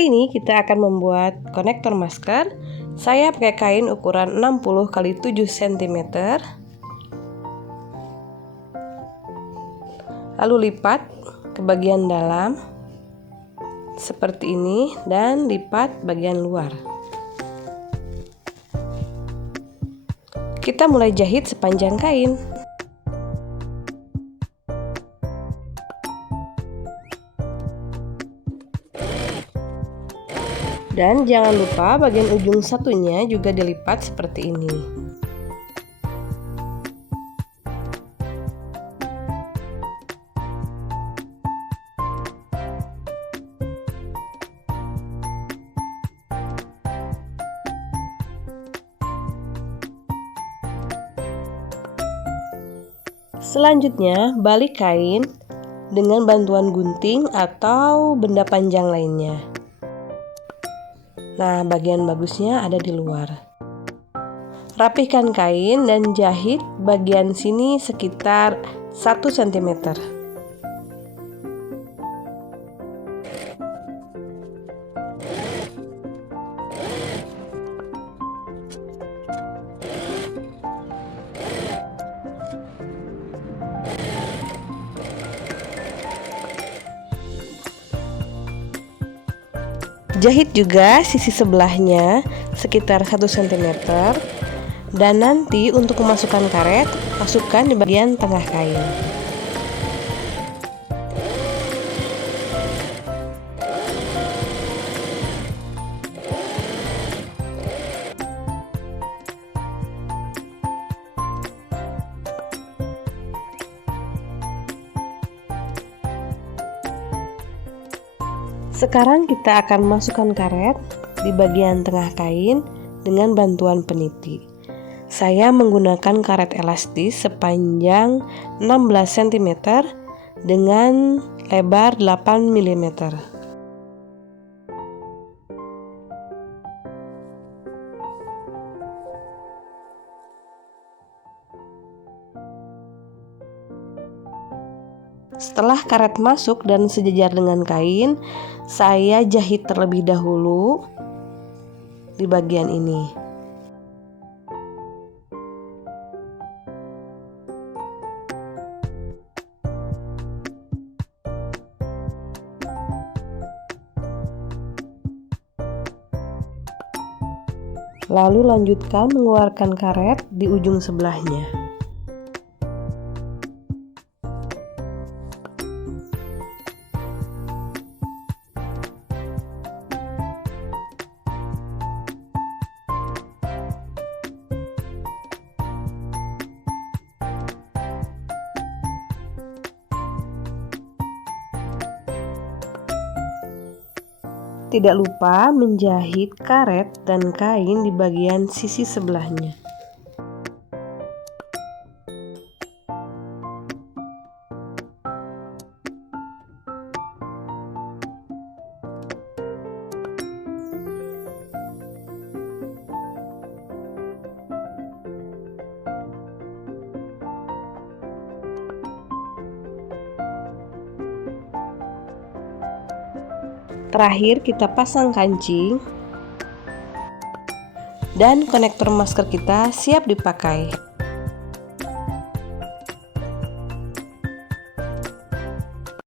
Hari ini kita akan membuat konektor masker. Saya pakai kain ukuran 60 x 7 cm. Lalu lipat ke bagian dalam seperti ini dan lipat bagian luar. Kita mulai jahit sepanjang kain. Dan jangan lupa bagian ujung satunya juga dilipat seperti ini. Selanjutnya, balik kain dengan bantuan gunting atau benda panjang lainnya. Nah, bagian bagusnya ada di luar. Rapihkan kain dan jahit bagian sini sekitar 1 cm. Jahit juga sisi sebelahnya sekitar 1 cm. Dan nanti untuk memasukkan karet, masukkan di bagian tengah kain. Sekarang kita akan masukkan karet di bagian tengah kain dengan bantuan peniti. Saya menggunakan karet elastis sepanjang 16 cm dengan lebar 8 mm. Setelah karet masuk dan sejajar dengan kain, saya jahit terlebih dahulu di bagian ini. Lalu lanjutkan mengeluarkan karet di ujung sebelahnya. Tidak lupa menjahit karet dan kain di bagian sisi sebelahnya. Terakhir kita pasang kancing dan konektor masker kita siap dipakai.